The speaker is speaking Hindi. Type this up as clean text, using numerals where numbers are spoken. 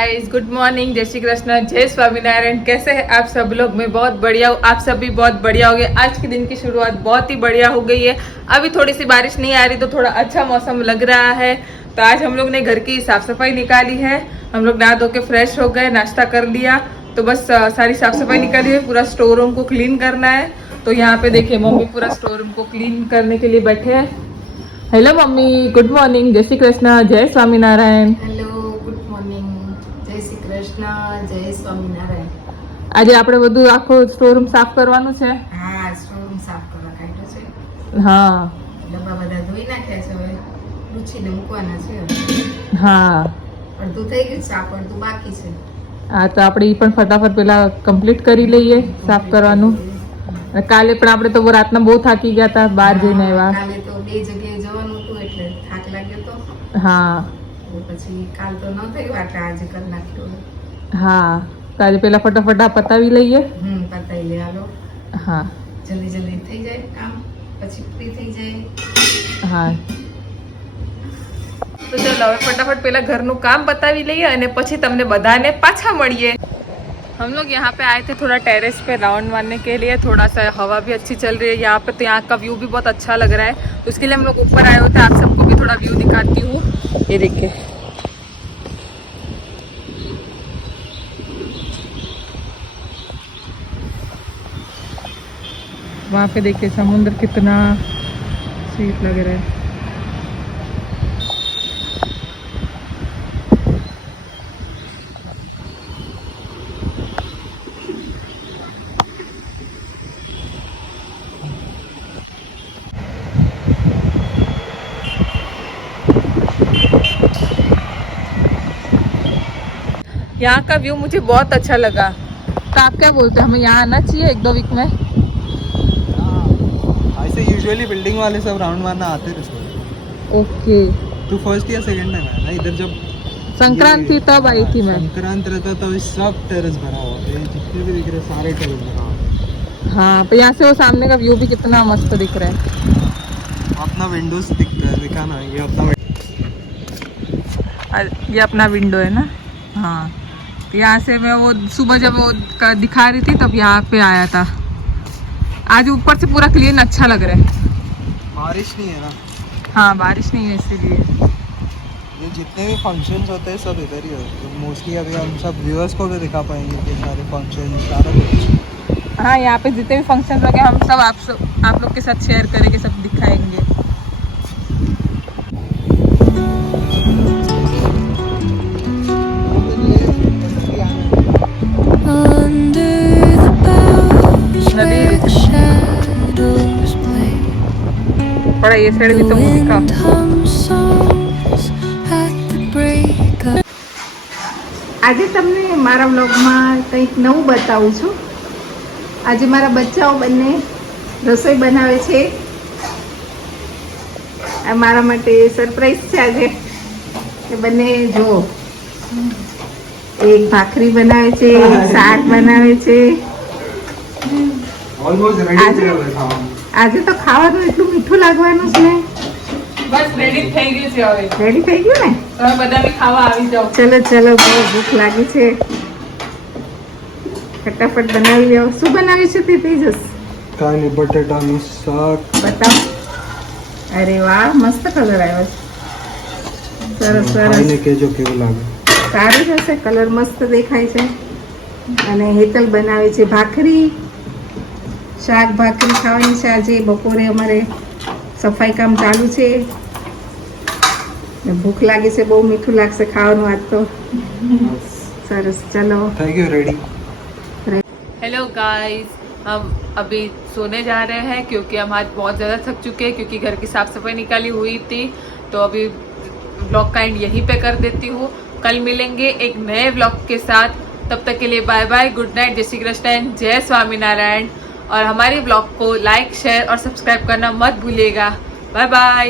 गाइस, गुड मॉर्निंग, जय श्री कृष्ण, जय स्वामीनारायण। कैसे हैं आप सब लोग? मैं बहुत बढ़िया हूँ, आप सब भी बहुत बढ़िया हो गए। आज के दिन की शुरुआत बहुत ही बढ़िया हो गई है। अभी थोड़ी सी बारिश नहीं आ रही तो थोड़ा अच्छा मौसम लग रहा है। तो आज हम लोग ने घर की साफ सफाई निकाली है। हम लोग नहा धो के फ्रेश हो गए, नाश्ता कर लिया, तो बस सारी साफ सफाई निकाली है। पूरा स्टोर रूम को क्लीन करना है। तो यहाँ पे देखिए मम्मी पूरा स्टोर रूम को क्लीन करने के लिए बैठे हैं। हेलो मम्मी, गुड मॉर्निंग, जय श्री कृष्ण, जय स्वामीनारायण। જય સ્વામિનારાયણ। આજે આપણે બધું આખો સ્ટોર રૂમ સાફ કરવાનું છે। હા, સ્ટોર રૂમ સાફ કરવા કાઢ્યો છે। હા, ડબ્બા બધા ધોઈ નાખ્યા છે, હવે લૂછીને મૂકવાના છે। હવે હા, અડધું થઈ ગયું, સાફ અડધું બાકી છે। હા, તો આપણે ઈ પણ ફટાફટ પેલા કમ્પ્લીટ કરી લઈએ સાફ કરવાનું। અને કાલે પણ આપણે તો રાતના બહુ થાકી ગયા હતા, બહાર જઈને આવ્યા। કાલે તો બે જગ્યાએ જવાનું હતું એટલે થાક લાગ્યો તો। હા, પછી કાલ તો ન થયું, એટલે આજે કરી નાખ્યું। હા, તો આજે પેલા ફટાફટ આ પતાવી લઈએ। પતાવી લે, હાલો। હા, જલ્દી જલ્દી થઈ જાય કામ, પછી ફ્રી થઈ જાય। હા, તો ચલો હવે फटाफट પેલા ઘરનું કામ પતાવી લઈએ અને પછી તમને બધાને પાછા મળીએ। हम लोग यहाँ पे आए थे थोड़ा टेरेस पे राउंड मारने के लिए। थोड़ा सा हवा भी अच्छी चल रही है यहाँ पे, तो यहाँ का व्यू भी बहुत अच्छा लग रहा है। तो उसके लिए हम लोग ऊपर आए होते। आप सबको भी थोड़ा व्यू दिखाती हूँ। ये देखिए, वहाँ पे देखिए समुद्र कितना स्वीट लग रहा है। यहाँ का व्यू मुझे बहुत अच्छा लगा। तो आप क्या बोलते हैं, हमें यहाँ आना चाहिए एक दो वीक में? ऐसे यूजुअली बिल्डिंग वाले सब राउंड मारना आते रहते हैं। ओके, तू फर्स्ट या सेकंड टाइम आया ना इधर? जब संक्रांत थी तब आई थी मैं। संक्रांत रहता तो सब टेरेस भरा हुआ है, जितने भी दिख रहे सारे टेरेस भरा हुआ है। हाँ, तो यहाँ से वो सामने का व्यू भी कितना मस्त दिख रहा है। अपना विंडोज दिखता है, दिखा ना, ये अपना ये अपना विंडो है ना। हाँ, तो यहाँ से मैं वो सुबह जब वो दिखा रही थी तब यहाँ पे आया था। आज ऊपर से पूरा क्लीन अच्छा लग रहा है। बारिश नहीं है ना। हाँ, बारिश नहीं है इसीलिए। ये जितने भी फंक्शंस होते हैं सब इधर ही होते हैं मोस्टली। अभी हम सब व्यूअर्स को भी दिखा पाएंगे कि सारे फंक्शन सारा कुछ। हाँ, यहाँ पे जितने भी फंक्शन लगे हम सब आप लोग के साथ शेयर करेंगे, सब दिखाएंगे। बड़ा ये साइड भी तो मुझका। આજે તમને મારા વ્લોગમાં કંઈક નવું બતાવું છું। આજે મારા બચ્ચાઓ બંને રસોઈ બનાવે છે। આ મારા માટે સરપ્રાઈઝ છે આજે। એ બંને જો, એક ભાખરી બનાવે છે, એક શાક બનાવે છે। આજે તો ખાવાનું એટલું મીઠું લાગવાનું છે ને। બસ રેડી થઈ ગયું છે હવે। રેડી થઈ ગયું ને? તમે બધા બી ખાવા આવી જાઓ। ચલો ચલો, બહુ ભૂખ લાગી છે, ફટાફટ બનાવી લો। શું બનાવ્યું છે તે તેજસ? કાની બટેટાનું શાક। બતાવ। અરે વાહ, મસ્ત કલર આવ્યો છે, સરસ સરસ। ખાઈને કહેજો કેવું લાગે। સારું જશે, કલર મસ્ત દેખાય છે। અને હેતલ બનાવે છે ભાખરી, શાક ભાખરી ખાવાની છે આજે બપોરે। અમારે સફાઈ કામ ચાલુ છે, ભૂખ લાગી છે, બહુ મીઠું લાગશે ખાવાનું આજ તો। સરસ, ચલો થઈ ગયું રેડી। हेलो गाइस, हम अभी सोने जा रहे हैं क्योंकि हम आज बहुत ज़्यादा थक चुके हैं, क्योंकि घर की साफ़ सफाई निकाली हुई थी। तो अभी ब्लॉग का एंड यहीं पे कर देती हूँ। कल मिलेंगे एक नए ब्लॉग के साथ। तब तक के लिए बाय बाय, गुड नाइट, जय श्री कृष्ण, जय स्वामीनारायण। और हमारे ब्लॉग को लाइक, शेयर और सब्सक्राइब करना मत भूलिएगा। Bye bye.